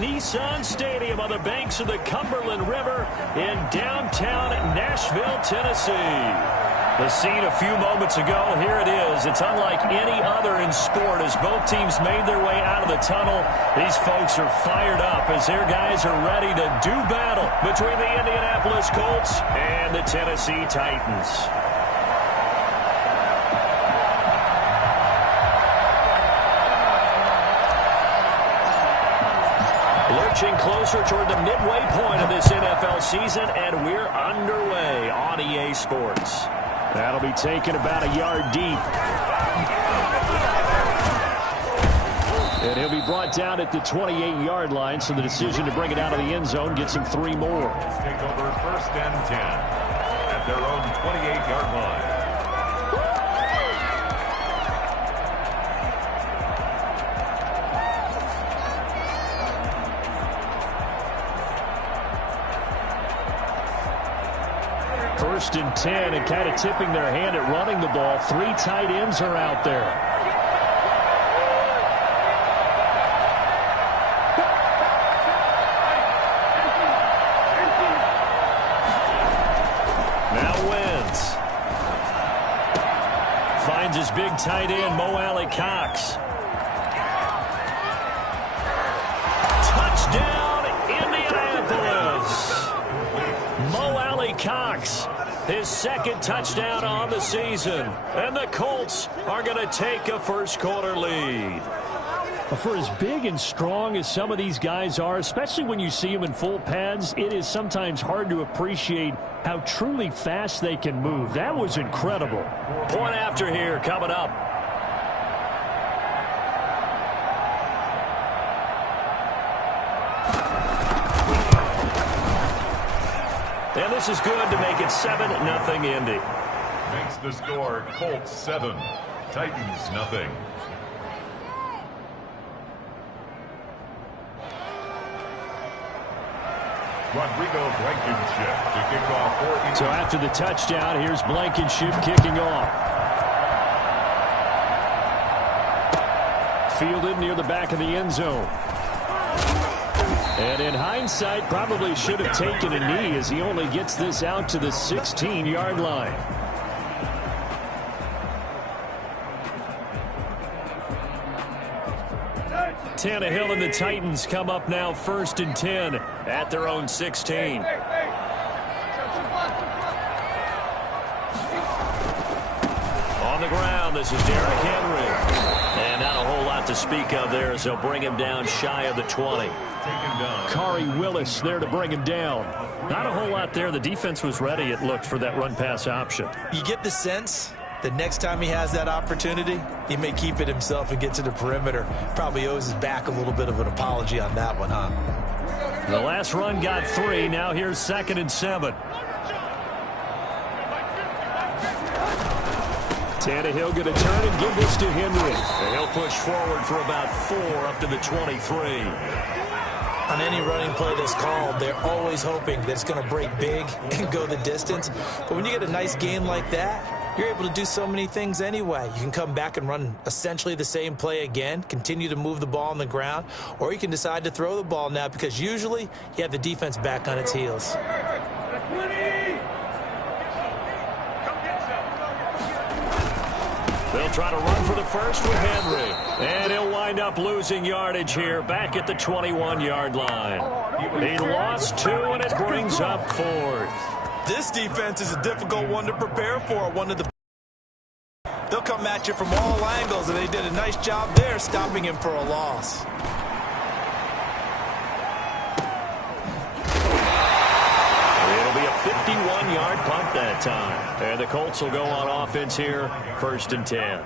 Nissan Stadium on the banks of the Cumberland River in downtown Nashville, Tennessee. The scene a few moments ago, here it is. It's unlike any other in sport as both teams made their way out of the tunnel. These folks are fired up as their guys are ready to do battle between the Indianapolis Colts and the Tennessee Titans. Lurching closer toward the midway point of this NFL season, and we're underway on EA Sports. That'll be taken about a yard deep. And he'll be brought down at the 28-yard line, so the decision to bring it out of the end zone gets him 3 more. Take over 1st and 10 at their own 28-yard line. First and 10, and kind of tipping their hand at running the ball. 3 tight ends are out there. Now Wentz finds his big tight end, Mo Alley-Cox. Touchdown, Indianapolis. Mo Alley-Cox, his 2nd touchdown on the season. And the Colts are going to take a first-quarter lead. For as big and strong as some of these guys are, especially when you see them in full pads, it is sometimes hard to appreciate how truly fast they can move. That was incredible. Point after here coming up. And this is good to make it 7-0 Indy. Makes the score Colts 7, Titans 0. Rodrigo Blankenship to kick off for Indy. So after the touchdown, here's Blankenship kicking off. Fielded near the back of the end zone. And in hindsight, probably should have taken a knee as he only gets this out to the 16-yard line. Tannehill and the Titans come up now 1st and 10 at their own 16. On the ground, this is Derrick Henry. And not a whole lot to speak of there as they'll bring him down shy of the 20. Kari Willis there to bring him down. Not a whole lot there. The defense was ready, it looked, for that run-pass option. You get the sense that next time he has that opportunity, he may keep it himself and get to the perimeter. Probably owes his back a little bit of an apology on that one, huh? The last run got 3. Now here's 2nd and 7. Tannehill going to turn and give this to Henry. And he'll push forward for about 4 up to the 23. On any running play that's called, they're always hoping that it's going to break big and go the distance. But when you get a nice game like that, you're able to do so many things anyway. You can come back and run essentially the same play again, continue to move the ball on the ground, or you can decide to throw the ball now because usually you have the defense back on its heels. They'll try to run for the first with Henry. And he'll wind up losing yardage here back at the 21-yard line. He lost 2, and it brings up 4th. This defense is a difficult one to prepare for. They'll come at you from all angles, and they did a nice job there stopping him for a loss. It'll be a 51-yard punt that time. And the Colts will go on offense here, 1st and 10.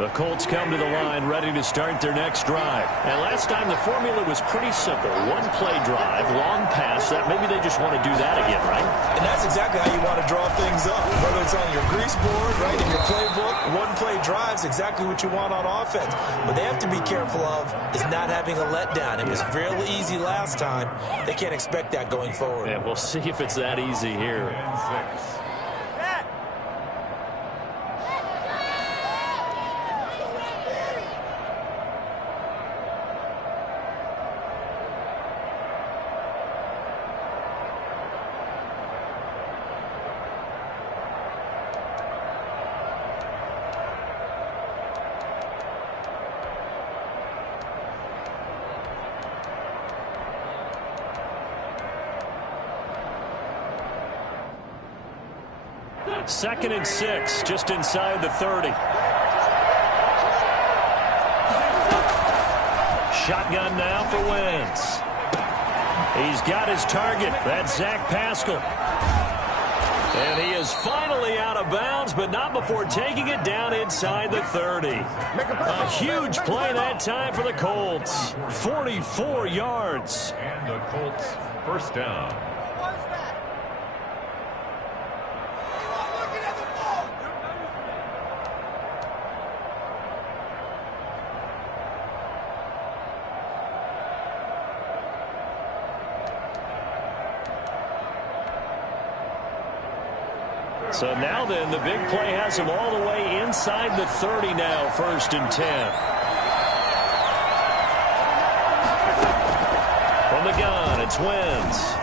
The Colts come to the line ready to start their next drive. And last time the formula was pretty simple. 1-play drive, long pass. That maybe they just want to do that again, right? And that's exactly how you want to draw things up. Whether it's on your grease board, right, in your playbook, 1-play drive's exactly what you want on offense. What they have to be careful of is not having a letdown. It was real easy last time. They can't expect that going forward. Yeah, we'll see if it's that easy here. 2nd and 6, just inside the 30. Shotgun now for Wentz. He's got his target. That's Zach Pascal. And he is finally out of bounds, but not before taking it down inside the 30. A huge play that time for the Colts. 44 yards. And the Colts first down. So now then, the big play has him all the way inside the 30 now, 1st and 10. From the gun, it's Wentz.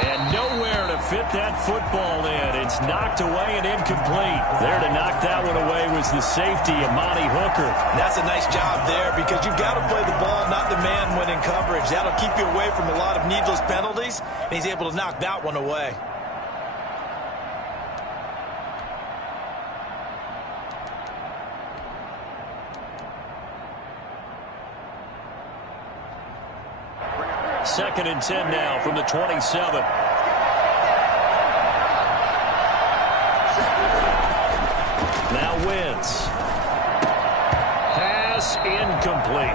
And nowhere to fit that football in. It's knocked away and incomplete. There to knock that one away was the safety, Amani Hooker. That's a nice job there because you've got to play the ball, not the man when in coverage. That'll keep you away from a lot of needless penalties, and he's able to knock that one away. Second and 10 now from the 27. Now Wentz. Pass incomplete.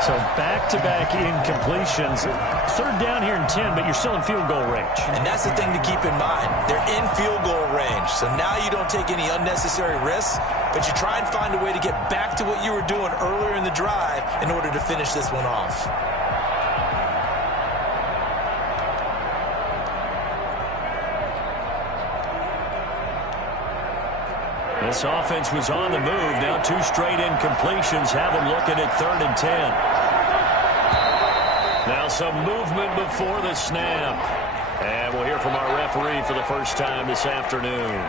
So back-to-back incompletions. 3rd down here and 10, but you're still in field goal range. And that's the thing to keep in mind. They're in field goal range. So now you don't take any unnecessary risks, but you try and find a way to get back to what you were doing earlier in the drive in order to finish this one off. This offense was on the move. Now 2 straight incompletions have them looking at 3rd and 10. Now some movement before the snap. And we'll hear from our referee for the first time this afternoon.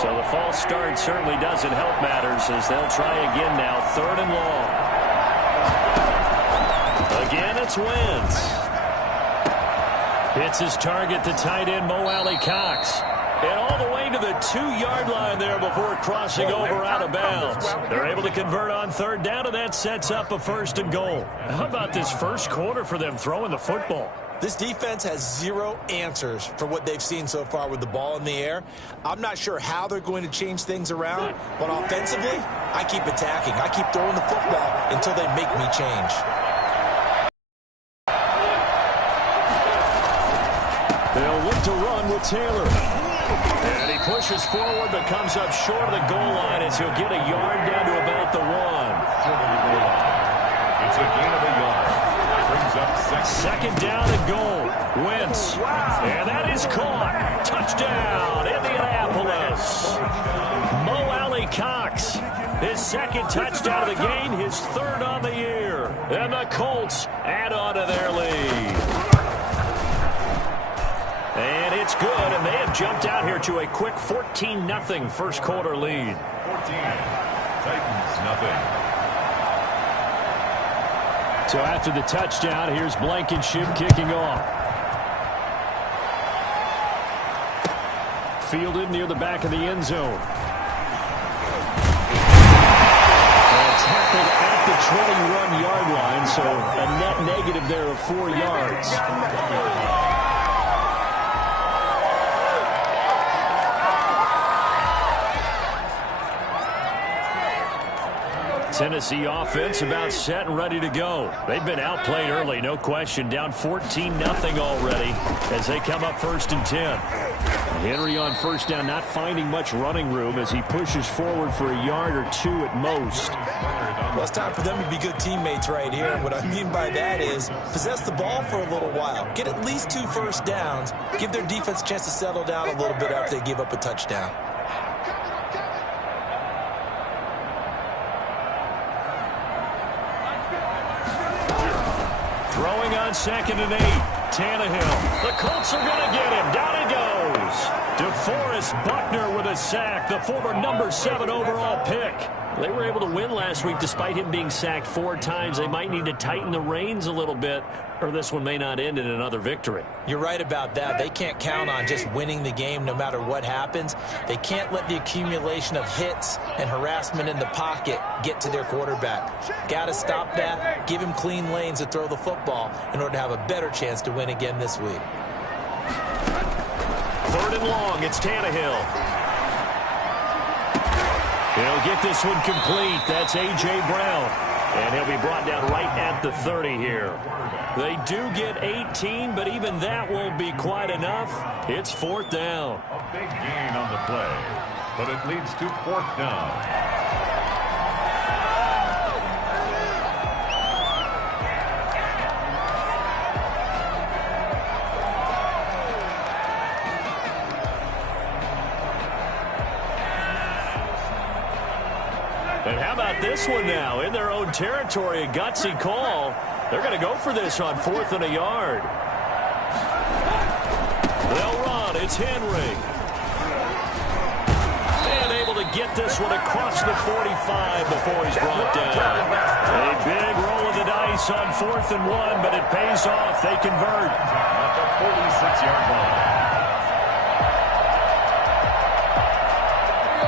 So the false start certainly doesn't help matters as they'll try again now, 3rd and long. Again, it's Wentz. Hits his target, the tight end, Mo Alley-Cox. And all the way to the 2-yard line there before crossing over out of bounds. They're able to convert on 3rd down, and that sets up a 1st and goal. How about this first quarter for them throwing the football? This defense has 0 answers for what they've seen so far with the ball in the air. I'm not sure how they're going to change things around, but offensively, I keep attacking. I keep throwing the football until they make me change. They'll look to run with Taylor. And he pushes forward but comes up short of the goal line as he'll get a yard down to about the 1. It's a gain of a yard. Brings up 2nd down and goal. Wentz. And that is caught. Touchdown, Indianapolis. Mo Alley-Cox. His 2nd touchdown of the game, his 3rd on the year. And the Colts add on to their lead. And it's good, and they have jumped out here to a quick 14-0 first quarter lead. 14. Titans, nothing. So after the touchdown, here's Blankenship kicking off. Fielded near the back of the end zone. And tackled at the 21-yard line, so a net negative there of 4 yards. Tennessee offense about set and ready to go. They've been outplayed early, no question. Down 14-0 already as they come up 1st and 10. Henry on 1st down, not finding much running room as he pushes forward for a yard or 2 at most. Well, it's time for them to be good teammates right here. And what I mean by that is possess the ball for a little while. Get at least 2 first downs. Give their defense a chance to settle down a little bit after they give up a touchdown. on 2nd and 8. Tannehill. The Colts are going to get him. Down he goes. DeForest Buckner with a sack, the former number 7 overall pick. They were able to win last week despite him being sacked 4 times. They might need to tighten the reins a little bit, or this one may not end in another victory. You're right about that. They can't count on just winning the game no matter what happens. They can't let the accumulation of hits and harassment in the pocket get to their quarterback. Got to stop that, give him clean lanes to throw the football in order to have a better chance to win again this week. 3rd and long, it's Tannehill. He'll get this one complete. That's A.J. Brown. And he'll be brought down right at the 30 here. They do get 18, but even that won't be quite enough. It's 4th down. A big gain on the play, but it leads to 4th down. And how about this one now? In their own territory, a gutsy call. They're going to go for this on 4th and a yard. They'll run. It's Henry. And able to get this one across the 45 before he's brought down. A big roll of the dice on 4th and 1, but it pays off. They convert. At the 46-yard line.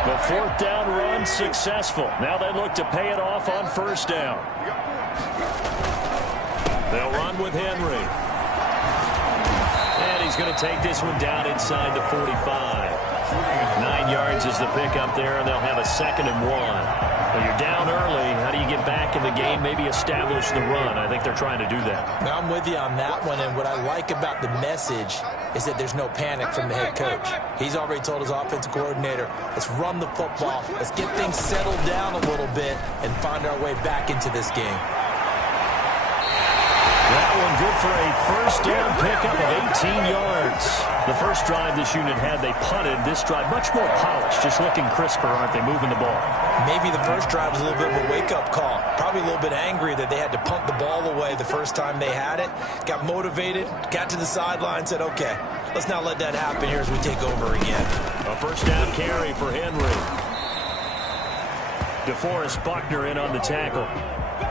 The 4th down run successful. Now they look to pay it off on 1st down. They'll run with Henry. And he's going to take this one down inside the 45. 9 yards is the pickup there, and they'll have a 2nd and 1. Well, you're down early. How do you get back in the game, maybe establish the run? I think they're trying to do that. Now, I'm with you on that one, and what I like about the message is that there's no panic from the head coach. He's already told his offensive coordinator, let's run the football, let's get things settled down a little bit and find our way back into this game. That one good for a 1st down pickup of 18 yards. The first drive this unit had, they punted. This drive, much more polished, just looking crisper, aren't they, moving the ball? Maybe the first drive was a little bit of a wake-up call. Probably a little bit angry that they had to punt the ball away the first time they had it. Got motivated, got to the sideline, said, okay, let's not let that happen here as we take over again. A 1st down carry for Henry. DeForest Buckner in on the tackle.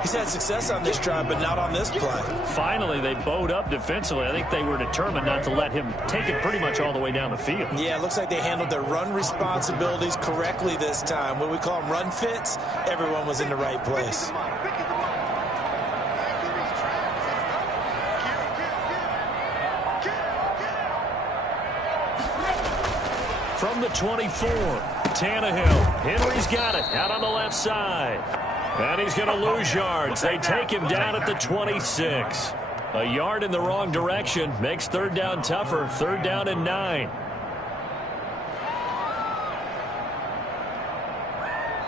He's had success on this drive, but not on this play. Finally, they bowed up defensively. I think they were determined not to let him take it pretty much all the way down the field. Yeah, it looks like they handled their run responsibilities correctly this time. When we call them run fits, everyone was in the right place. From the 24, Tannehill. Henry's got it out on the left side. And he's going to lose yards. They take him down at the 26. A yard in the wrong direction makes 3rd down tougher. 3rd down and 9.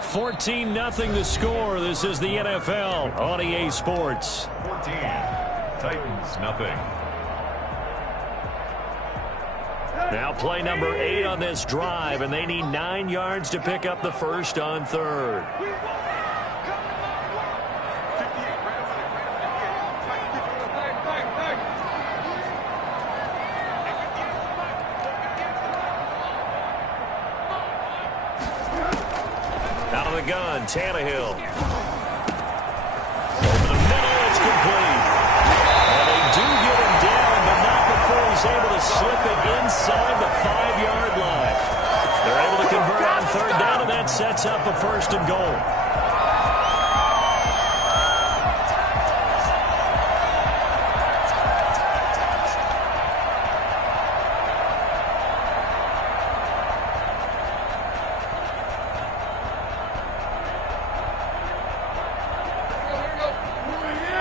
14-0 the score. This is the NFL on EA Sports. 14. Titans, nothing. Now play number 8 on this drive, and they need 9 yards to pick up the 1st on 3rd. Out of the gun, Tannehill. Over the middle, it's complete. And they do get him down, but not before he's able to slip it inside the 5-yard line. They're able to convert on 3rd down, and that sets up a 1st and goal.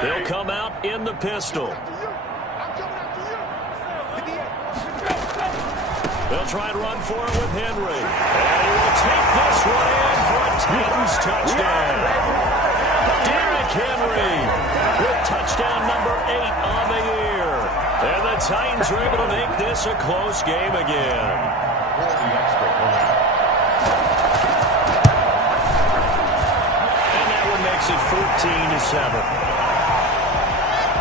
They'll come out in the pistol. They'll try and run for it with Henry. And he will take this one in for a Titans touchdown. Derrick Henry with touchdown number 8 on the year. And the Titans are able to make this a close game again. And that one makes it 14-7.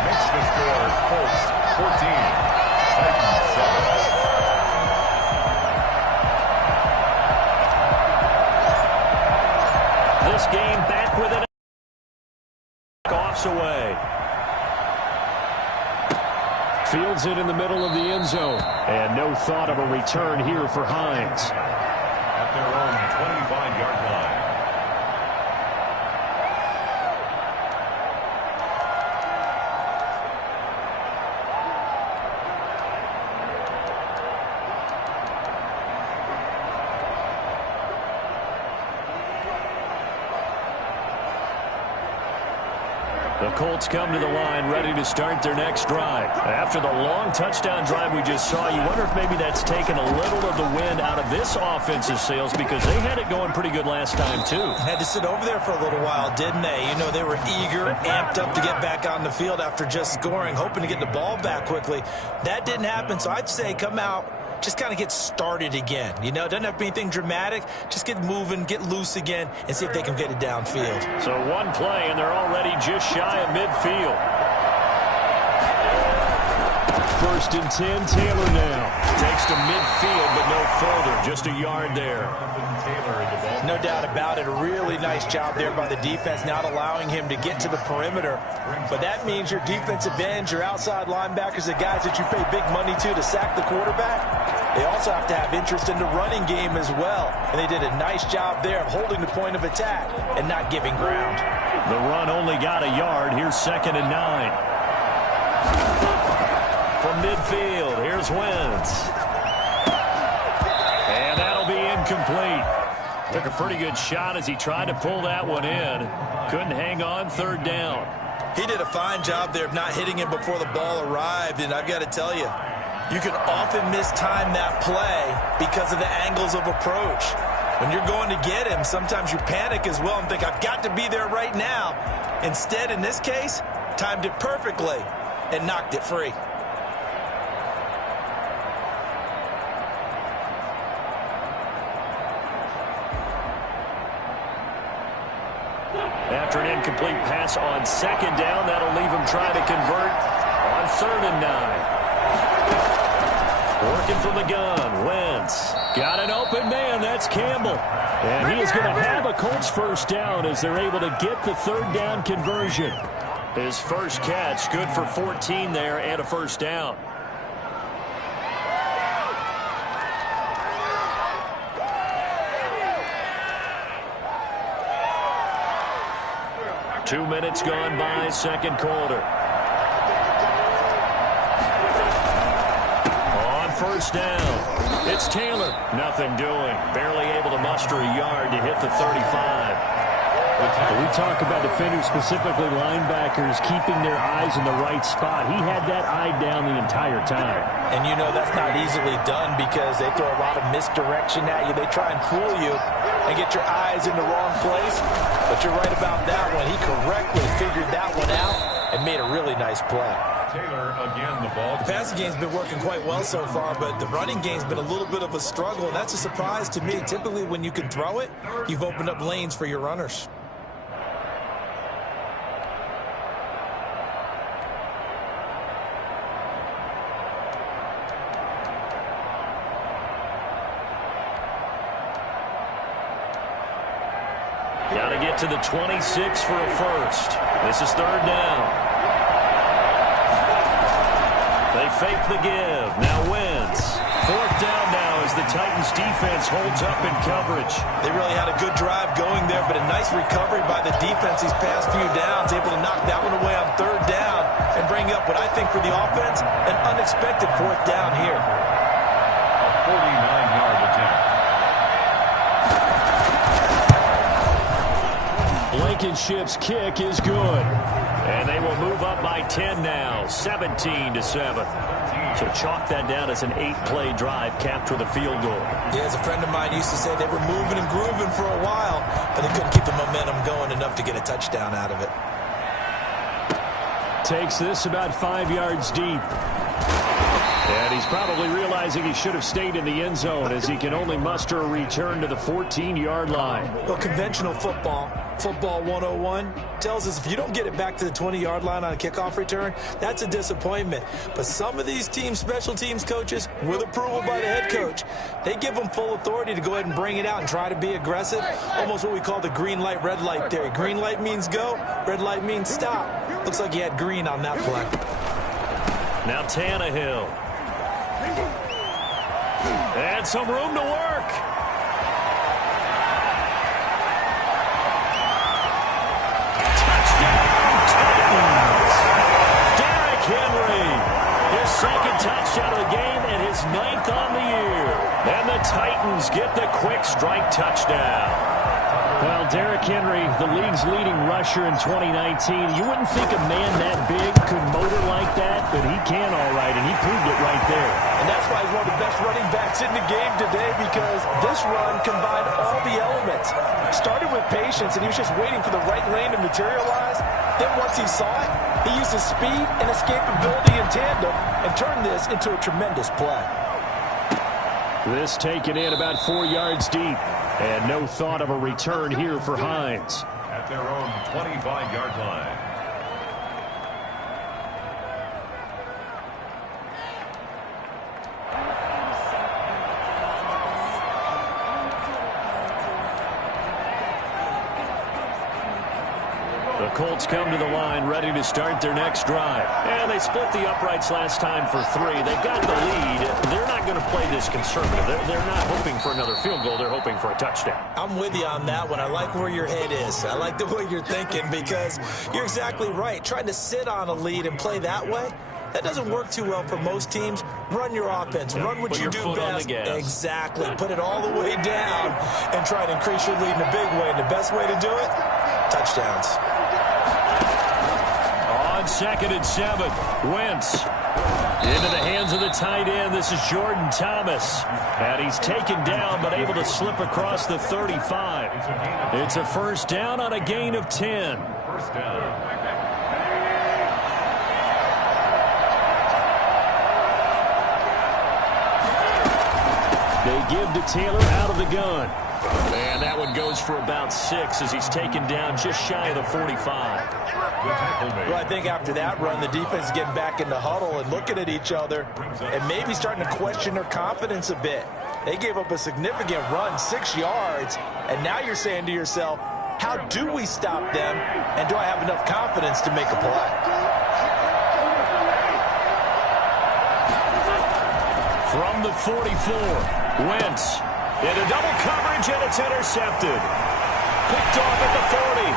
Makes the score, Colts 14, Titans 7. This game back with an offs away. Fields it in the middle of the end zone. And no thought of a return here for Hines. At their own 25-yard line. The Colts come to the line ready to start their next drive. After the long touchdown drive we just saw, you wonder if maybe that's taken a little of the wind out of this offensive sails because they had it going pretty good last time too. Had to sit over there for a little while, didn't they? You know, they were eager, amped up to get back on the field after just scoring, hoping to get the ball back quickly. That didn't happen, so I'd say come out, just kind of get started again. You know, it doesn't have to be anything dramatic. Just get moving, get loose again, and see if they can get it downfield. So one play, and they're already just shy of midfield. 1st and 10, Taylor now. Takes to midfield, but no further. Just a yard there. No doubt about it. A really nice job there by the defense, not allowing him to get to the perimeter. But that means your defensive ends, your outside linebackers, the guys that you pay big money to sack the quarterback, they also have to have interest in the running game as well. And they did a nice job there of holding the point of attack and not giving ground. The run only got a yard. Here's 2nd and 9. From midfield, here's Wentz. And that'll be incomplete. Took a pretty good shot as he tried to pull that one in. Couldn't hang on, 3rd down. He did a fine job there of not hitting him before the ball arrived, and I've got to tell you, you can often mistime that play because of the angles of approach. When you're going to get him, sometimes you panic as well and think, I've got to be there right now. Instead, in this case, timed it perfectly and knocked it free. After an incomplete pass on 2nd down, that'll leave him trying to convert on 3rd and 9. Working from the gun, Wentz. Got an open man, that's Campbell. And he is going to have a Colts 1st down as they're able to get the 3rd down conversion. His first catch, good for 14 there and a 1st down. Two minutes gone by, 2nd quarter. On 1st down, it's Taylor. Nothing doing. Barely able to muster a yard to hit the 35. We talk about defenders, specifically linebackers, keeping their eyes in the right spot. He had that eye down the entire time. And you know that's not easily done because they throw a lot of misdirection at you. They try and fool you and get your eyes in the wrong place. But you're right about that one. He correctly figured that one out and made a really nice play. Taylor again, the ball. The passing game's been working quite well so far, but the running game's been a little bit of a struggle, and that's a surprise to me. Typically, when you can throw it, you've opened up lanes for your runners. Got to get to the 26 for a 1st. This is 3rd down. They fake the give. Now Wentz. 4th down now as the Titans defense holds up in coverage. They really had a good drive going there, but a nice recovery by the defense these past few downs, able to knock that one away on 3rd down and bring up what I think for the offense, an unexpected 4th down here. A 49-yard attempt. Blankenship's kick is good. And they will move up by 10 now, 17-7. So chalk that down as an 8-play drive, capped with a field goal. Yeah, as a friend of mine used to say, they were moving and grooving for a while, but they couldn't keep the momentum going enough to get a touchdown out of it. Takes this about 5 yards deep. And he's probably realizing he should have stayed in the end zone as he can only muster a return to the 14-yard line. Well, conventional football 101, tells us if you don't get it back to the 20-yard line on a kickoff return, that's a disappointment. But some of these special teams coaches, with approval by the head coach, they give them full authority to go ahead and bring it out and try to be aggressive. Almost what we call the green light, red light theory. Green light means go, red light means stop. Looks like he had green on that play. Now Tannehill. And some room to work. Touchdown, Titans. Derrick Henry. His second touchdown of the game and his 9th on the year. And the Titans get the quick strike touchdown. Well, Derrick Henry, the league's leading rusher in 2019. You wouldn't think a man that big could motor like that, but he can all right, and he proved it right there. And that's why he's one of the best running backs in the game today, because this run combined all the elements. Started with patience, and he was just waiting for the right lane to materialize. Then once he saw it, he used his speed and escapability in tandem and turned this into a tremendous play. This taken in about 4 yards deep. And no thought of a return here for Hines. At their own 25-yard line. The Colts come to the line ready to start their next drive. And they split the uprights last time for 3. They've got the lead. They're not going to play this conservative. They're not hoping for another field goal. They're hoping for a touchdown. I'm with you on that one. I like where your head is. I like the way you're thinking, because you're exactly right. Trying to sit on a lead and play that way, that doesn't work too well for most teams. Run your offense. Run what you do best. Exactly. Put it all the way down and try to increase your lead in a big way. And the best way to do it, touchdowns. On 2nd and 7, Wentz into the hands of the tight end. This is Jordan Thomas. And he's taken down but able to slip across the 35. It's a first down on a gain of 10. First down. They give to Taylor out of the gun. And that one goes for about 6 as he's taken down just shy of the 45. Well, I think after that run, the defense is getting back in the huddle and looking at each other and maybe starting to question their confidence a bit. They gave up a significant run, 6 yards, and now you're saying to yourself, how do we stop them, and do I have enough confidence to make a play? From the 44, Wentz into double coverage, and it's intercepted. Picked off at the 40.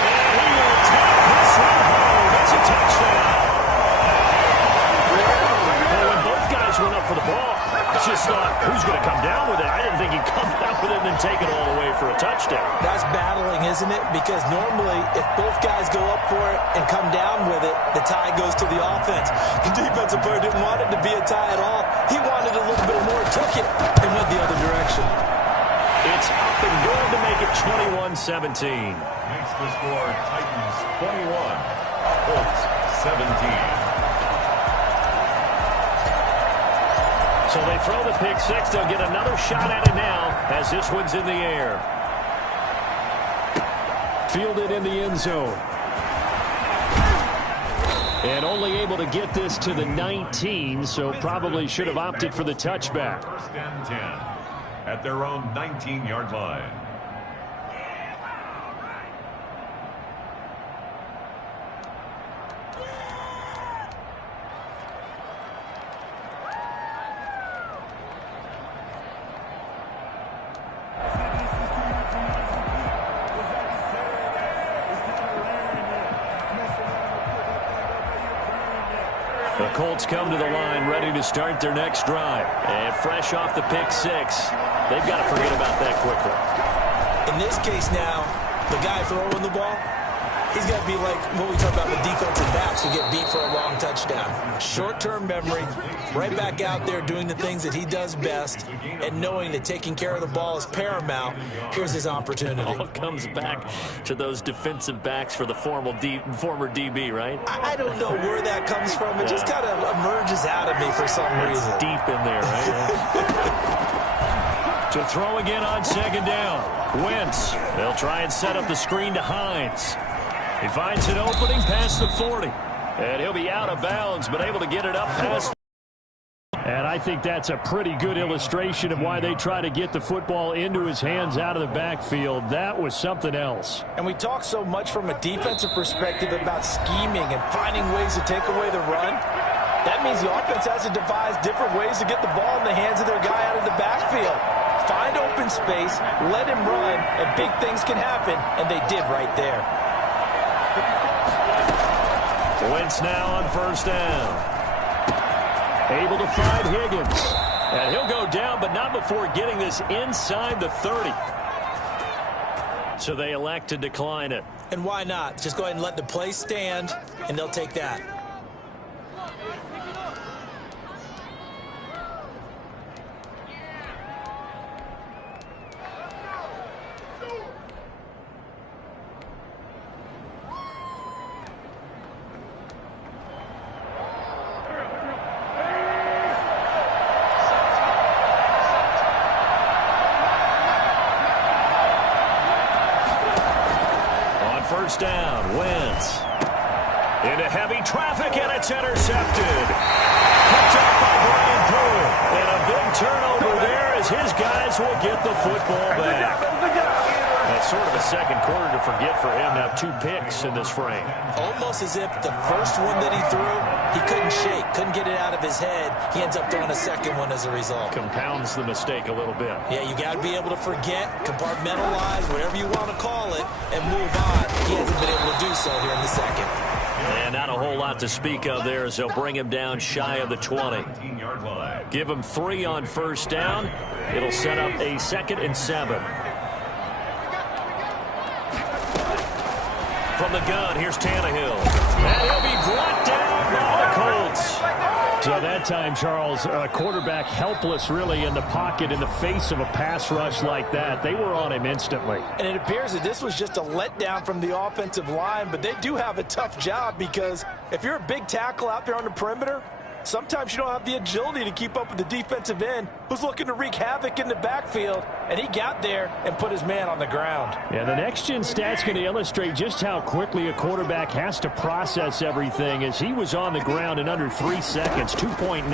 And he will take this one home. It's a touchdown. Well, when both guys went up for the ball, I just thought, who's going to come down with it? I didn't think he'd come down with it and then take it all the way for a touchdown. That's battling, isn't it? Because normally, if both guys go up for it and come down with it, the tie goes to the offense. The defensive player didn't want it to be a tie at all. He wanted a little bit more, took it, and went the other direction. It's up and good to make it 21-17. Makes the score Titans 21, Colts 17. So they throw the pick 6. They'll get another shot at it now as this one's in the air. Fielded in the end zone. And only able to get this to the 19, so probably should have opted for the touchback. First and 10 at their own 19-yard line. The Colts come to the line ready to start their next drive. And fresh off the pick 6, they've got to forget about that quickly. In this case now, the guy throwing the ball, He's got to be like what we talk about with defensive backs who get beat for a long touchdown. Short-term memory, right back out there doing the things that he does best, and knowing that taking care of the ball is paramount. Here's his opportunity. All comes back to those defensive backs for the former DB, right? I don't know where that comes from. It just kind of emerges out of me for some reason. It's deep in there, right? To throw again on second down. Wentz. They'll try and set up the screen to Hines. He finds an opening past the 40. And he'll be out of bounds, but able to get it up past. And I think that's a pretty good illustration of why they try to get the football into his hands out of the backfield. That was something else. And we talk so much from a defensive perspective about scheming and finding ways to take away the run. That means the offense has to devise different ways to get the ball in the hands of their guy out of the backfield. Find open space, let him run, and big things can happen, and they did right there. Wentz now on first down. Able to find Higgins. And he'll go down, but not before getting this inside the 30. So they elect to decline it. And why not? Just go ahead and let the play stand, and they'll take that. First down, Wentz. Into heavy traffic, and it's intercepted. Picked up by Brian Pruitt. And a big turnover there as his guys will get the football back. That's sort of a second quarter to forget for him. Now 2 picks in this frame. Almost as if the first one that he threw, he couldn't shake, couldn't get it out of his head. He ends up throwing a second one as a result. Compounds the mistake a little bit. Yeah, you got to be able to forget, compartmentalize, whatever you want to call it, and move on. He hasn't been able to do so here in the second. And not a whole lot to speak of there as they'll bring him down shy of the 20. Give him 3 on first down. It'll set up a 2nd and 7. From the gun, here's Tannehill. And he'll be brought down by the Colts. So that time, Charles, a quarterback helpless really in the pocket in the face of a pass rush like that. They were on him instantly. And it appears that this was just a letdown from the offensive line, but they do have a tough job because if you're a big tackle out there on the perimeter, sometimes you don't have the agility to keep up with the defensive end who's looking to wreak havoc in the backfield, and he got there and put his man on the ground. Yeah, the next-gen stat's going to illustrate just how quickly a quarterback has to process everything as he was on the ground in under 3 seconds, 2.9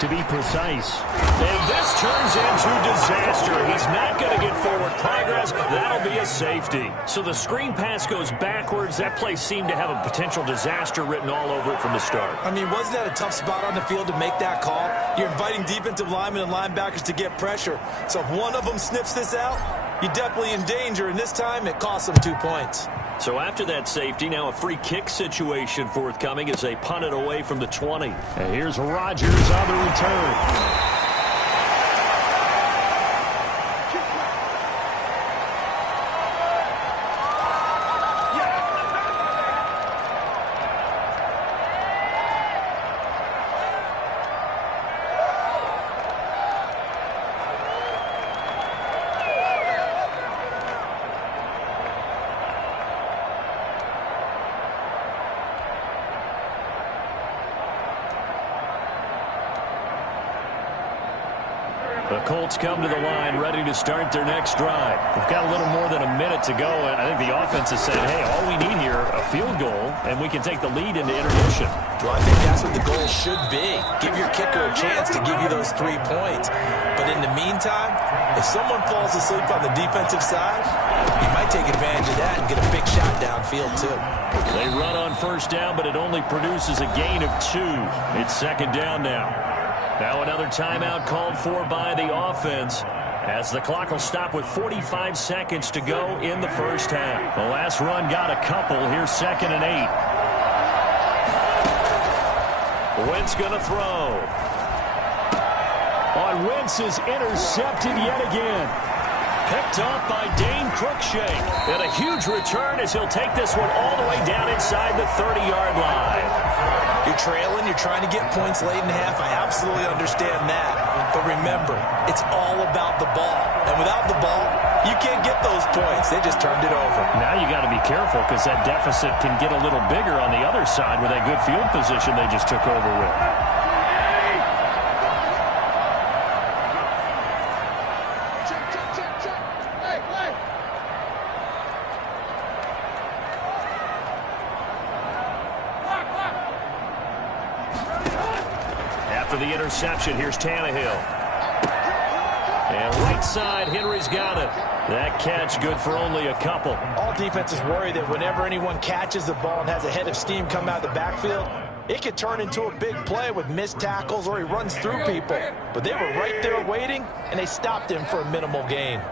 to be precise. And this turns into disaster. He's not going to get forward progress. That'll be a safety. So the screen pass goes backwards. That play seemed to have a potential disaster written all over it from the start. I mean, wasn't that a tough spot on the field to make that call? You're inviting defensive linemen and linebackers to get pressure. So if one of them sniffs this out, you're definitely in danger. And this time, it costs them 2 points. So after that safety, now a free kick situation forthcoming as they punt it away from the 20. And here's Rodgers on the return. The Colts come to the line ready to start their next drive. We've got a little more than a minute to go. I think the offense is saying, hey, all we need here, a field goal, and we can take the lead into intermission. Well, I think that's what the goal should be. Give your kicker a chance to give you those 3 points. But in the meantime, if someone falls asleep on the defensive side, you might take advantage of that and get a big shot downfield, too. They run on first down, but it only produces a gain of 2. It's second down now. Now another timeout called for by the offense as the clock will stop with 45 seconds to go in the first half. The last run got a couple. Here's 2nd and 8. Wentz going to throw. Wentz is intercepted yet again. Picked off by Dane Cruikshank. And a huge return as he'll take this one all the way down inside the 30-yard line. You're trailing, you're trying to get points late in the half. I absolutely understand that. But remember, it's all about the ball. And without the ball, you can't get those points. They just turned it over. Now you got to be careful because that deficit can get a little bigger on the other side with that good field position they just took over with. After the interception, here's Tannehill. And right side, Henry's got it. That catch good for only a couple. All defenses worry that whenever anyone catches the ball and has a head of steam come out of the backfield, it could turn into a big play with missed tackles or he runs through people. But they were right there waiting, and they stopped him for a minimal gain.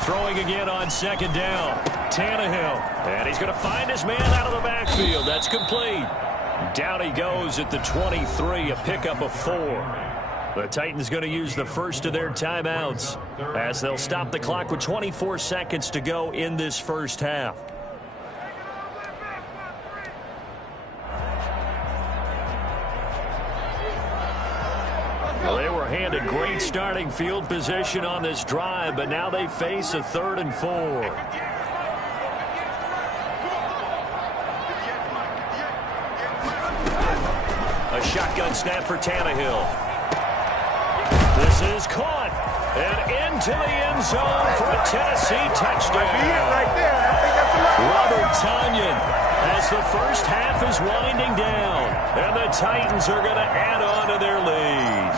Throwing again on second down. Tannehill. And he's going to find his man out of the backfield. That's complete. Down he goes at the 23, a pickup of 4. The Titans going to use the first of their timeouts as they'll stop the clock with 24 seconds to go in this first half. Well, they were handed great starting field position on this drive, but now they face a 3rd and 4. A shotgun snap for Tannehill. This is caught and into the end zone for a Tennessee touchdown. Robert Tonyan as the first half is winding down, and the Titans are going to add on to their lead.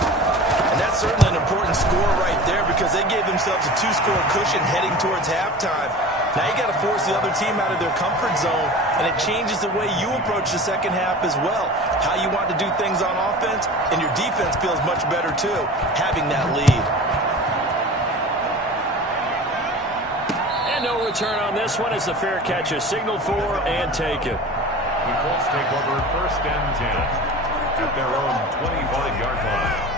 And that's certainly an important score right there because they gave themselves a 2-score cushion heading towards halftime. Now you got to force the other team out of their comfort zone, and it changes the way you approach the second half as well. How you want to do things on offense, and your defense feels much better too, having that lead. And no return on this one as the fair catch is signaled for and taken. The Colts take over 1st and 10 at their own 25-yard line.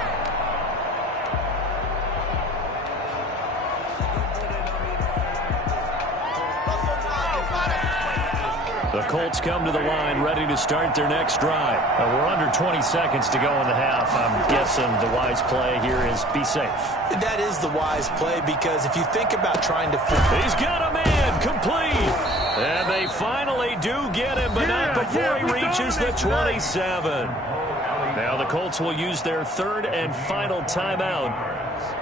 The Colts come to the line ready to start their next drive. We're under 20 seconds to go in the half. I'm guessing the wise play here is be safe. That is the wise play because if you think about trying to... He's got a man complete. And they finally do get him, but not before he reaches the 27. Now the Colts will use their 3rd and final timeout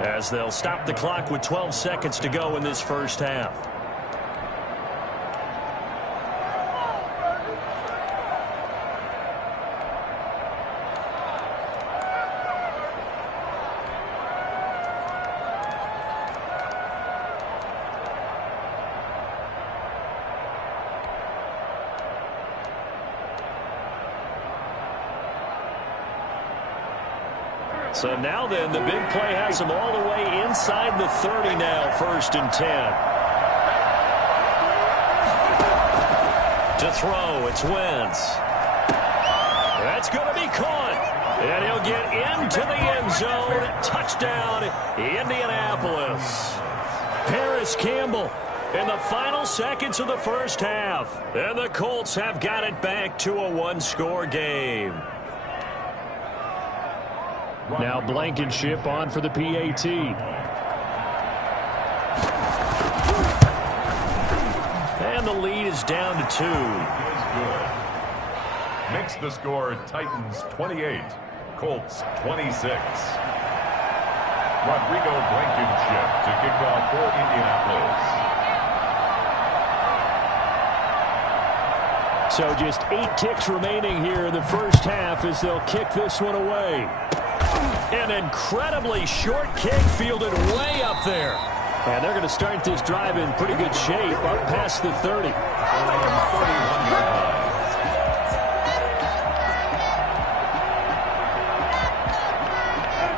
as they'll stop the clock with 12 seconds to go in this first half. So now then, the big play has him all the way inside the 30 now, 1st and 10. To throw, it's Wentz. That's going to be caught. And he'll get into the end zone. Touchdown, Indianapolis. Paris Campbell in the final seconds of the first half. And the Colts have got it back to a 1-score game. Now Blankenship on for the PAT. And the lead is down to 2. Makes the score Titans 28, Colts 26. Rodrigo Blankenship to kick off for Indianapolis. So just 8 ticks remaining here in the first half as they'll kick this one away. An incredibly short kick fielded way up there. And they're going to start this drive in pretty good shape up past the 30.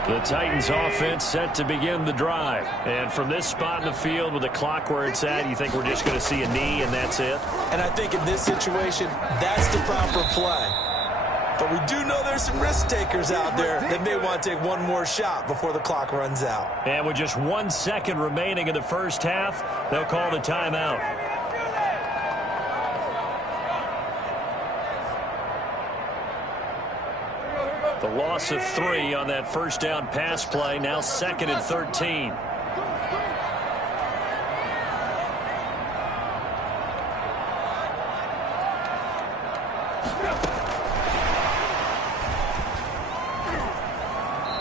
The Titans offense set to begin the drive. And from this spot in the field with the clock where it's at, you think we're just going to see a knee and that's it? And I think in this situation, that's the proper play. But we do know there's some risk takers out there that may want to take one more shot before the clock runs out. And with just 1 second remaining in the first half, they'll call the timeout. The loss of 3 on that first down pass play, now 2nd and 13.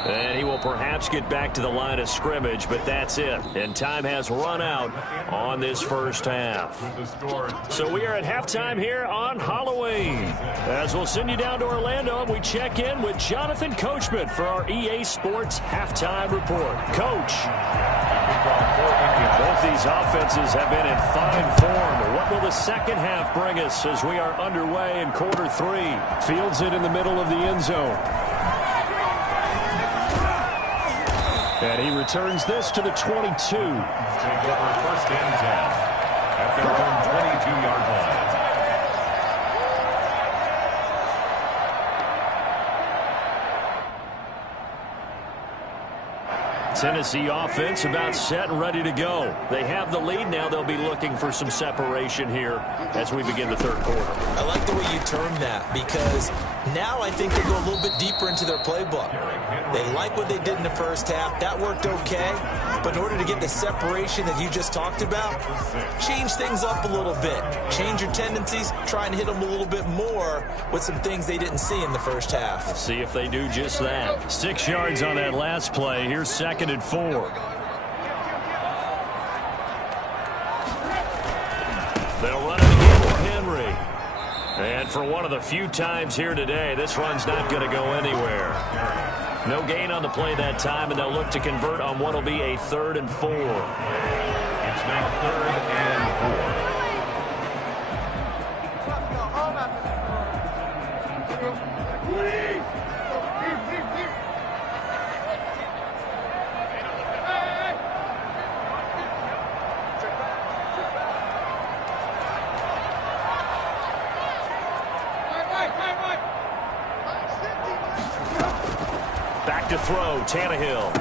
And he will perhaps get back to the line of scrimmage, but that's it. And time has run out on this first half. So we are at halftime here on Halloween. As we'll send you down to Orlando, and we check in with Jonathan Coachman for our EA Sports Halftime Report. Coach. Both these offenses have been in fine form. What will the second half bring us as we are underway in quarter 3? Fields it in the middle of the end zone. And he returns this to the 22. Take over 1st and 10 at their own 22-yard line. Tennessee offense about set and ready to go. They have the lead now. They'll be looking for some separation here as we begin the third quarter. I like the way you term that, because now I think they go a little bit deeper into their playbook. They like what they did in the first half. That worked okay. But in order to get the separation that you just talked about, change things up a little bit. Change your tendencies. Try and hit them a little bit more with some things they didn't see in the first half. We'll see if they do just that. 6 yards on that last play. Here's 2nd and 4. They'll run it again with Henry. And for one of the few times here today, this run's not going to go anywhere. No gain on the play that time, and they'll look to convert on what will be a 3rd and 4. It's now 3rd and 4. Back to throw, Tannehill.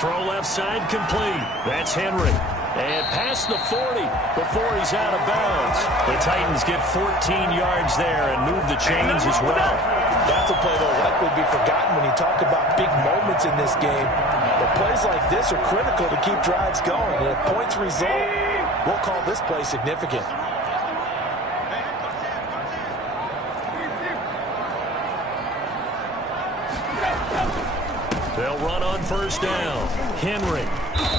Throw left side, complete. That's Henry. And past the 40 before he's out of bounds. The Titans get 14 yards there and move the chains as well. That's a play that will likely be forgotten when you talk about big moments in this game. But plays like this are critical to keep drives going. And if points result, we'll call this play significant. They'll run on first down. Henry.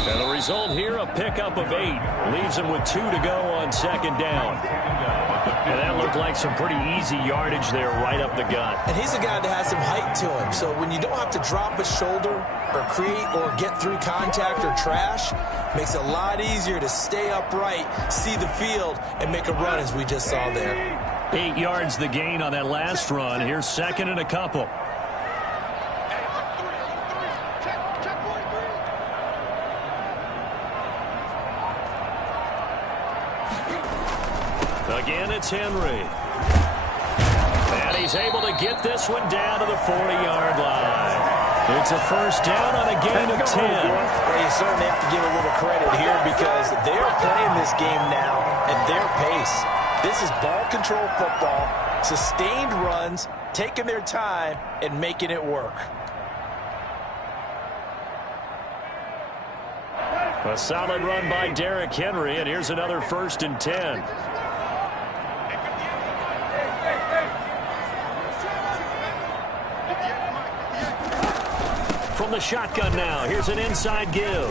And the result here, a pickup of 8. Leaves him with 2 to go on 2nd down. And that looked like some pretty easy yardage there right up the gut. And he's a guy that has some height to him. So when you don't have to drop a shoulder or create or get through contact or trash, makes it a lot easier to stay upright, see the field, and make a run as we just saw there. 8 yards the gain on that last run. Here's 2nd and a couple. Again, it's Henry. And he's able to get this one down to the 40-yard line. It's a first down on a gain of 10. Well, you certainly have to give a little credit here because they're playing this game now at their pace. This is ball control football, sustained runs, taking their time, and making it work. A solid run by Derrick Henry, and here's another 1st and 10. From the shotgun now, here's an inside give.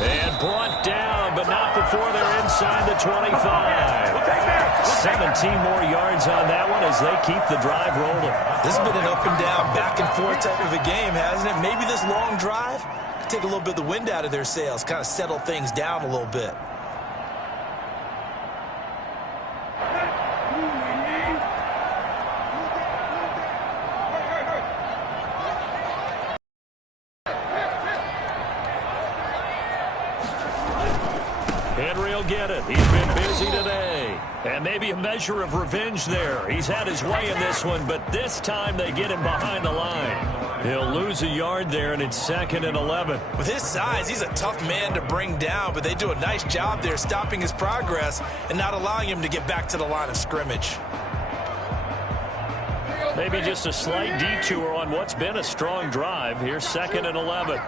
And brought down, but not before they're inside the 25. 17 more yards on that one as they keep the drive rolling. This has been an up and down, back and forth type of a game, hasn't it? Maybe this long drive take a little bit of the wind out of their sails, kind of settle things down a little bit. Henry will get it. He's been busy today. And maybe a measure of revenge there. He's had his way in this one, but this time they get him behind the line. He'll lose a yard there, and it's 2nd and 11. With his size, he's a tough man to bring down, but they do a nice job there stopping his progress and not allowing him to get back to the line of scrimmage. Maybe just a slight detour on what's been a strong drive. Here's 2nd and 11.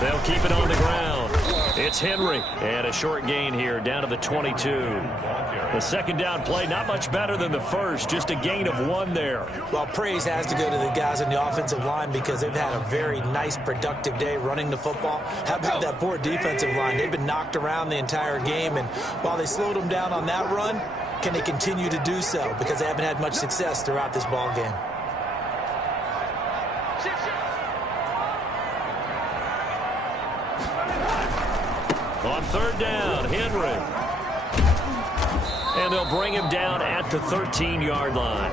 They'll keep it on the ground. It's Henry. And a short gain here down to the 22. The second down play, not much better than the first. Just a gain of 1 there. Well, praise has to go to the guys on the offensive line because they've had a very nice, productive day running the football. How about that poor defensive line? They've been knocked around the entire game, and while they slowed them down on that run, can they continue to do so? Because they haven't had much success throughout this ball game. On 3rd down, Henry. And they'll bring him down at the 13-yard line.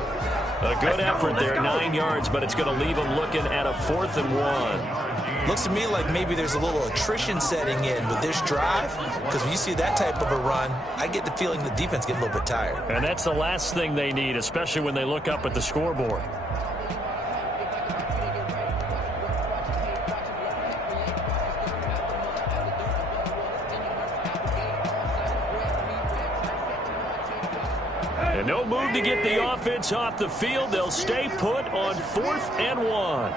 A good effort there, 9 yards, but it's going to leave him looking at a 4th and 1. Looks to me like maybe there's a little attrition setting in with this drive, because when you see that type of a run, I get the feeling the defense gets a little bit tired. And that's the last thing they need, especially when they look up at the scoreboard. And no move to get the offense off the field. They'll stay put on 4th and 1.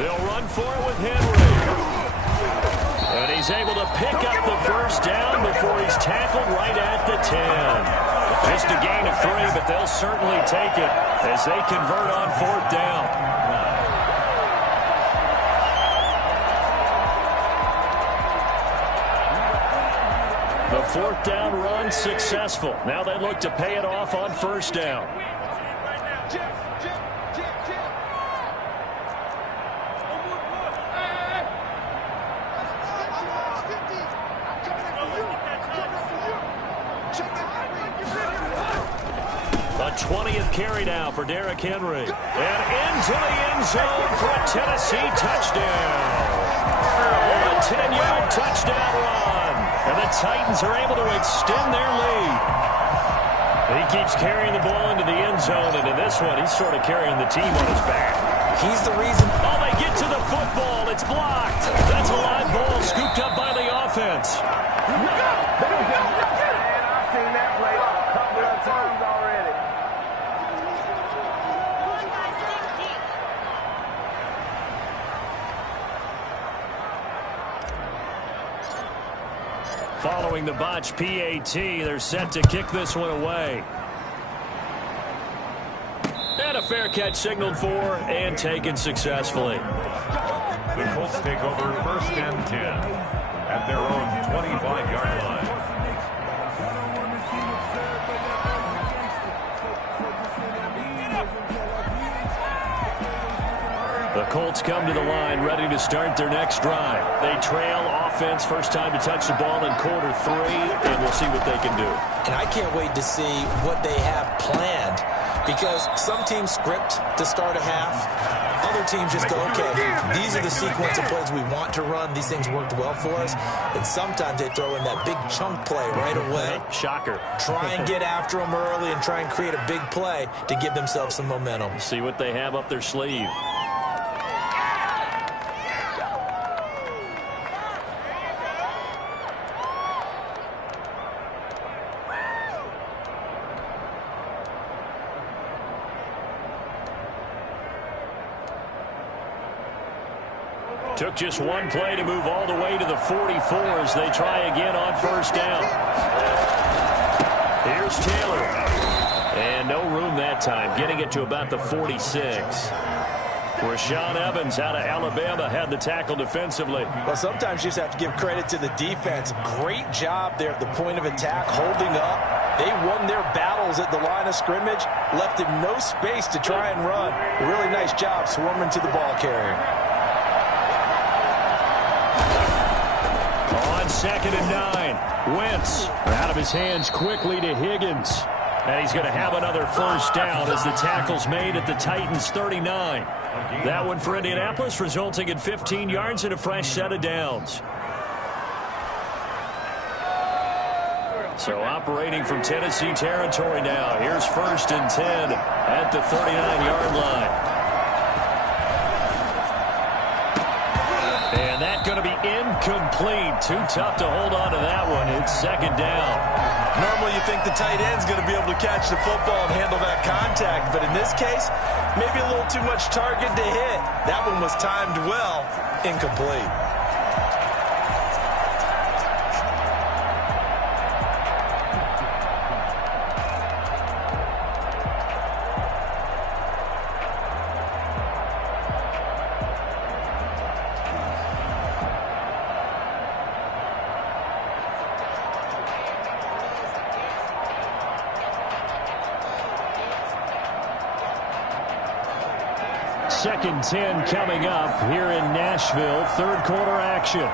They'll run for it with Henry. And he's able to pick up the first down before he's tackled right at the 10. Just a gain of 3, but they'll certainly take it as they convert on 4th down. The 4th down run successful. Now they look to pay it off on 1st down. A 20th carry now for Derrick Henry. And into the end zone for a Tennessee touchdown. A 10-yard touchdown run. And the Titans are able to extend their lead. He keeps carrying the ball into the end zone, and in this one, he's sort of carrying the team on his back. He's the reason. Oh, they get to the football. It's blocked. That's a live ball scooped up by the offense. Man, I've seen that play a couple of times already. Following the botch PAT, they're set to kick this one away. And a fair catch signaled for and taken successfully. The Colts take over 1st and 10 at their own 25-yard line. The Colts come to the line ready to start their next drive. They trail offense, first time to touch the ball in Q3, and we'll see what they can do. And I can't wait to see what they have planned, because some teams script to start a half. Other teams just go, okay, these are the sequence of plays we want to run. These things worked well for us. And sometimes they throw in that big chunk play right away. Shocker. Try and get after them early and try and create a big play to give themselves some momentum. See what they have up their sleeve. Took just one play to move all the way to the 44 as they try again on first down. Here's Taylor. And no room that time, getting it to about the 46. Rashaan Evans out of Alabama had the tackle defensively. Well, sometimes you just have to give credit to the defense. Great job there at the point of attack, holding up. They won their battles at the line of scrimmage, left him no space to try and run. A really nice job swarming to the ball carrier. On 2nd and 9. Wentz out of his hands quickly to Higgins. And he's going to have another first down as the tackle's made at the Titans' 39. That one for Indianapolis, resulting in 15 yards and a fresh set of downs. So operating from Tennessee territory now. Here's 1st and 10 at the 39-yard line. And that's going to be incomplete. Too tough to hold on to that one. It's 2nd down. Normally you think the tight end's going to be able to catch the football and handle that contact. But in this case, maybe a little too much target to hit. That one was timed well. Incomplete. Second 10 coming up here in Nashville. 3rd quarter action.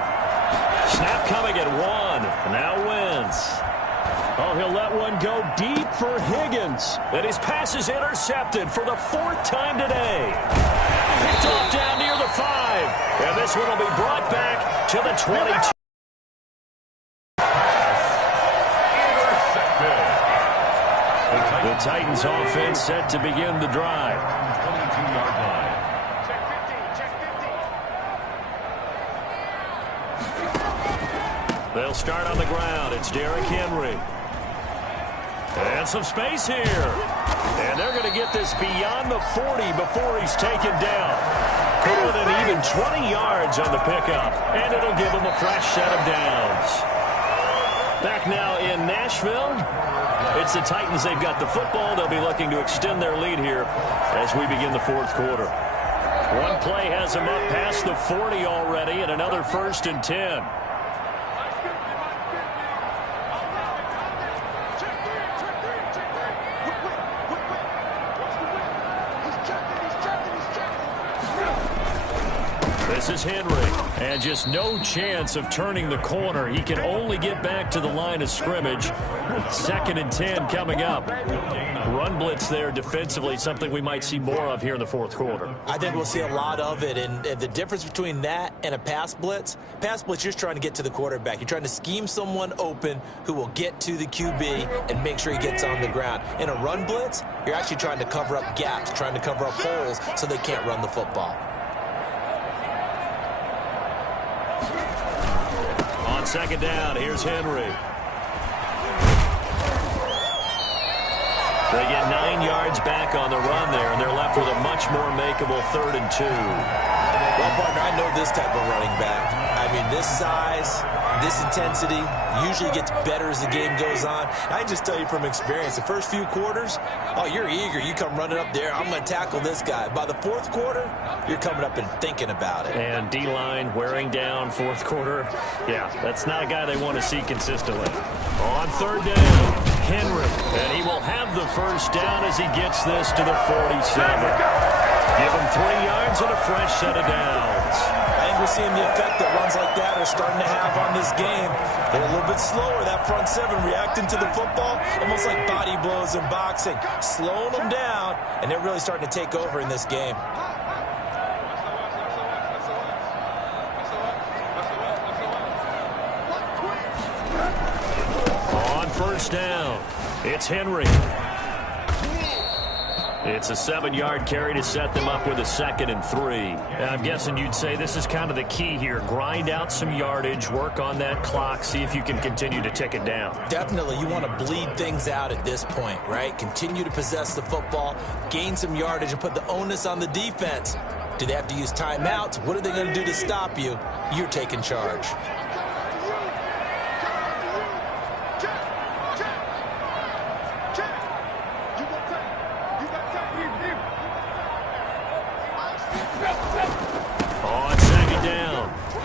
Snap coming at 1. Now Wentz. Oh, he'll let one go deep for Higgins. And his pass is intercepted for the 4th time today. Picked off down near the 5. And this one will be brought back to the 22. The Titans offense set to begin the drive. 22-yard line. They'll start on the ground. It's Derrick Henry. And some space here. And they're going to get this beyond the 40 before he's taken down. Put within even 20 yards on the pickup. And it'll give him a fresh set of downs. Back now in Nashville. It's the Titans. They've got the football. They'll be looking to extend their lead here as we begin the 4th quarter. One play has them up past the 40 already, and another 1st and 10. This is Henry, and just no chance of turning the corner. He can only get back to the line of scrimmage. 2nd and 10 coming up. Run blitz there defensively, something we might see more of here in the 4th quarter. I think we'll see a lot of it, and the difference between that and a pass blitz, you're just trying to get to the quarterback. You're trying to scheme someone open who will get to the QB and make sure he gets on the ground. In a run blitz, you're actually trying to cover up gaps, trying to cover up holes so they can't run the football. On 2nd down, here's Henry. They get 9 yards back on the run there, and they're left with a much more makeable 3rd and 2. Well, partner, I know this type of running back. I mean, this size, this intensity usually gets better as the game goes on. I can just tell you from experience, the first few quarters, oh, you're eager. You come running up there, I'm going to tackle this guy. By the 4th quarter, you're coming up and thinking about it. And D-line wearing down 4th quarter. Yeah, that's not a guy they want to see consistently. On 3rd down, Henry. And he will have the first down as he gets this to the 47. Give him 3 yards and a fresh set of downs. I think we're seeing the effect that runs like that are starting to have on this game. They're a little bit slower, that front 7 reacting to the football, almost like body blows in boxing, slowing them down, and they're really starting to take over in this game. On 1st down, it's Henry. It's a 7-yard carry to set them up with a 2nd and 3. I'm guessing you'd say this is kind of the key here. Grind out some yardage, work on that clock, see if you can continue to tick it down. Definitely. You want to bleed things out at this point, right? Continue to possess the football, gain some yardage, and put the onus on the defense. Do they have to use timeouts? What are they going to do to stop you? You're taking charge.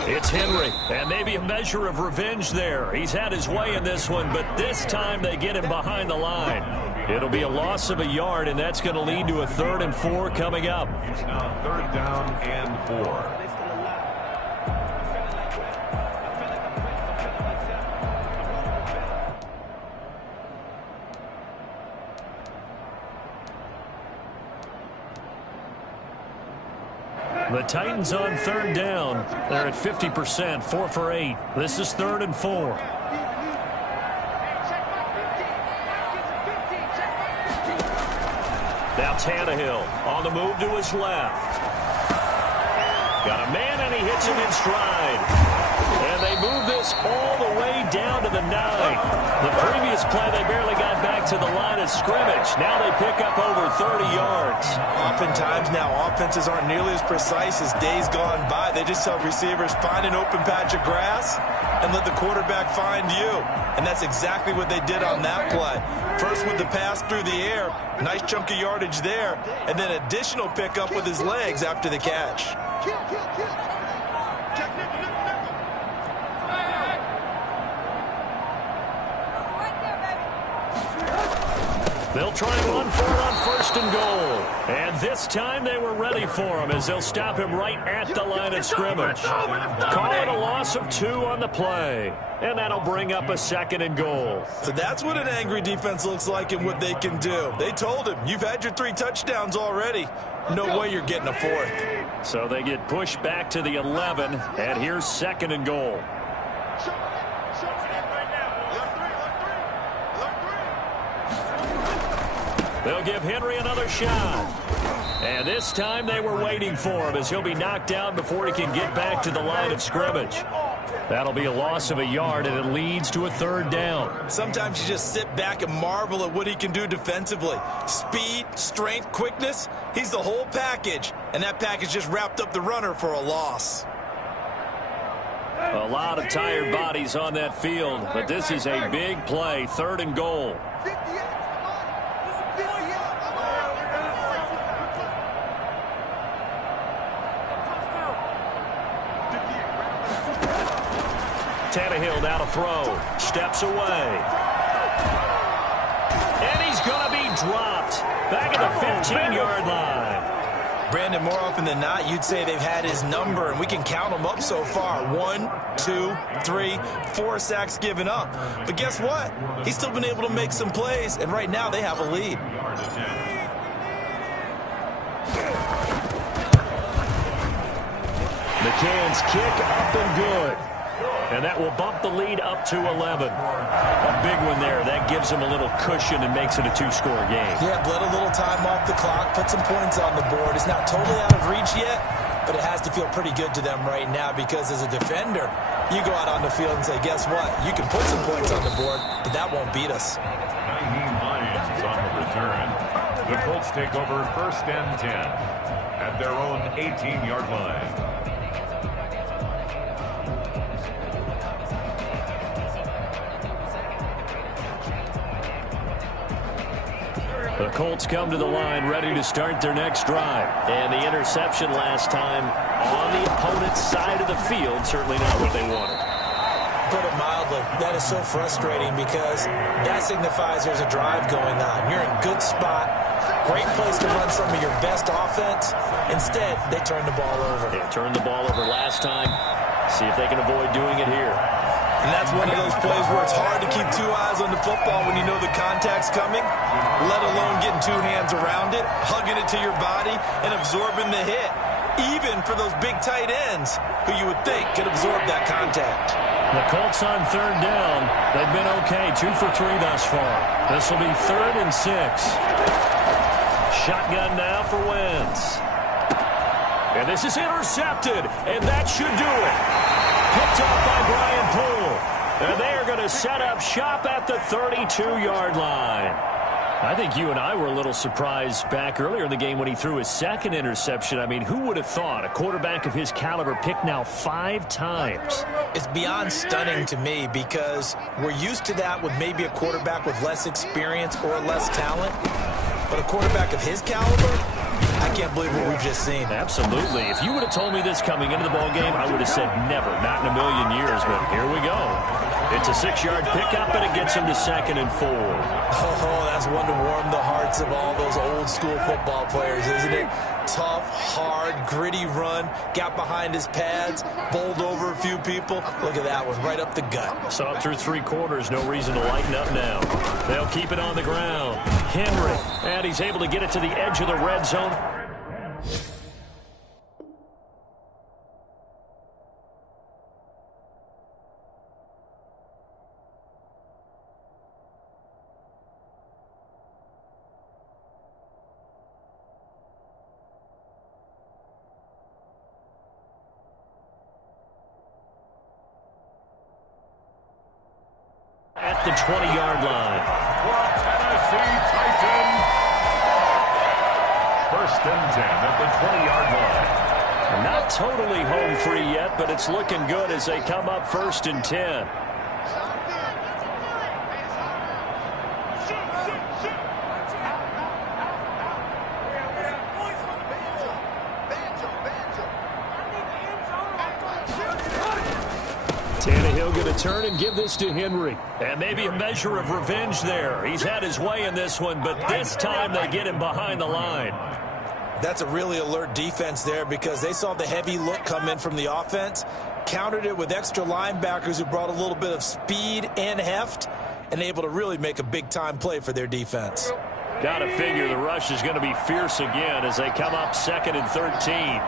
It's Henry, and maybe a measure of revenge there. He's had his way in this one, but this time they get him behind the line. It'll be a loss of a yard, and that's going to lead to a 3rd and 4 coming up. It's now 3rd down and 4. The Titans on third down. They're at 50%, 4 for 8. This is 3rd and 4. Now Tannehill on the move to his left. Got a man, and he hits him in stride. And they move this all the way down to the 9. The previous play, they barely got back to the line of scrimmage. Now they pick up over 30 yards. Oftentimes now, offenses aren't nearly as precise as days gone by. They just tell receivers, find an open patch of grass and let the quarterback find you. And that's exactly what they did on that play. First with the pass through the air, nice chunk of yardage there, and then additional pickup with his legs after the catch. They'll try and run for it on 1st and goal. And this time they were ready for him as they'll stop him right at the line of scrimmage. Call it a loss of 2 on the play. And that'll bring up a 2nd and goal. So that's what an angry defense looks like and what they can do. They told him, you've had your 3 touchdowns already. No way you're getting a 4th. So they get pushed back to the 11. And here's 2nd and goal. They'll give Henry another shot. And this time they were waiting for him as he'll be knocked down before he can get back to the line of scrimmage. That'll be a loss of a yard, and it leads to a 3rd down. Sometimes you just sit back and marvel at what he can do defensively. Speed, strength, quickness, he's the whole package. And that package just wrapped up the runner for a loss. A lot of tired bodies on that field, but this is a big play, 3rd and goal. Tannehill now to throw. Steps away. And he's going to be dropped. Back at the 15-yard line. Brandon, more often than not, you'd say they've had his number, and we can count them up so far. 1, 2, 3, 4 sacks given up. But guess what? He's still been able to make some plays, and right now they have a lead. McCann's kick up and good. And that will bump the lead up to 11. A big one there. That gives them a little cushion and makes it a 2-score game. Yeah, bled a little time off the clock, put some points on the board. It's not totally out of reach yet, but it has to feel pretty good to them right now because as a defender, you go out on the field and say, guess what? You can put some points on the board, but that won't beat us. 19 Lions is on the return. The Colts take over 1st and 10 at their own 18-yard line. The Colts come to the line ready to start their next drive. And the interception last time on the opponent's side of the field, certainly not what they wanted. Put it mildly, that is so frustrating because that signifies there's a drive going on. You're in a good spot, great place to run some of your best offense. Instead, they turn the ball over. They turned the ball over last time. See if they can avoid doing it here. And that's one of those plays where it's hard to keep 2 eyes on the football when you know the contact's coming, let alone getting 2 hands around it, hugging it to your body, and absorbing the hit. Even for those big tight ends who you would think could absorb that contact. The Colts on 3rd down. They've been okay, 2 for 3 thus far. This will be 3rd and 6. Shotgun now for Wentz. And this is intercepted, and that should do it. Picked off by Brian Poole. And they are going to set up shop at the 32-yard line. I think you and I were a little surprised back earlier in the game when he threw his 2nd interception. I mean, who would have thought a quarterback of his caliber picked now 5 times? It's beyond stunning to me because we're used to that with maybe a quarterback with less experience or less talent. But a quarterback of his caliber, I can't believe what we've just seen. Absolutely. If you would have told me this coming into the ball game, I would have said never, not in a million years. But here we go. It's a 6-yard pickup, and it gets him to 2nd and 4. Oh, that's one to warm the hearts of all those old-school football players, isn't it? Tough, hard, gritty run, got behind his pads, bowled over a few people. Look at that one, right up the gut. Saw it through 3 quarters, no reason to lighten up now. They'll keep it on the ground. Henry, and he's able to get it to the edge of the red zone. the 20-yard line. Tennessee Titans. First and 10 at the 20-yard line. Not totally home free yet, but it's looking good as they come up first and 10. Tannehill going to turn and give this to Henry. And maybe a measure of revenge there. He's had his way in this one, but this time they get him behind the line. That's a really alert defense there because they saw the heavy look come in from the offense, countered it with extra linebackers who brought a little bit of speed and heft, and able to really make a big-time play for their defense. Got to figure the rush is going to be fierce again as they come up 2nd and 13.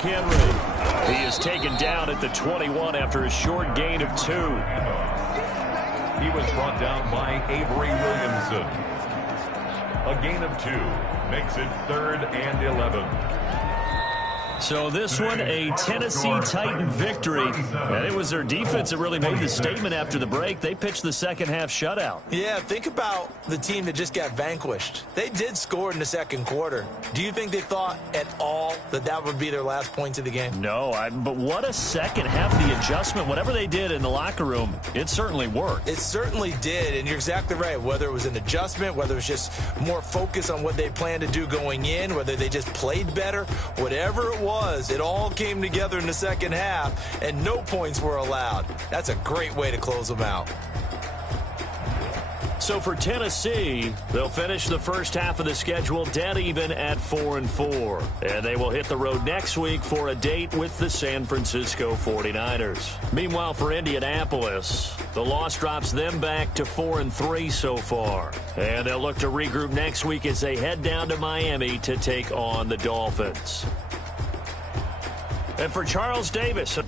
Henry. He is taken down at the 21 after a short gain of 2. He was brought down by Avery Williamson. A gain of 2 makes it 3rd and 11. So this one, a Tennessee Titan victory. And it was their defense that really made the statement after the break. They pitched the second-half shutout. Yeah, think about the team that just got vanquished. They did score in the second quarter. Do you think they thought at all that that would be their last points of the game? No, but what a second half of the adjustment. Whatever they did in the locker room, it certainly worked. It certainly did, and you're exactly right. Whether it was an adjustment, whether it was just more focus on what they planned to do going in, whether they just played better, whatever it was, it all came together in the second half, and no points were allowed. That's a great way to close them out. So for Tennessee, they'll finish the first half of the schedule dead even at 4-4. And they will hit the road next week for a date with the San Francisco 49ers. Meanwhile, for Indianapolis, the loss drops them back to 4-3 so far. And they'll look to regroup next week as they head down to Miami to take on the Dolphins. And for Charles Davis...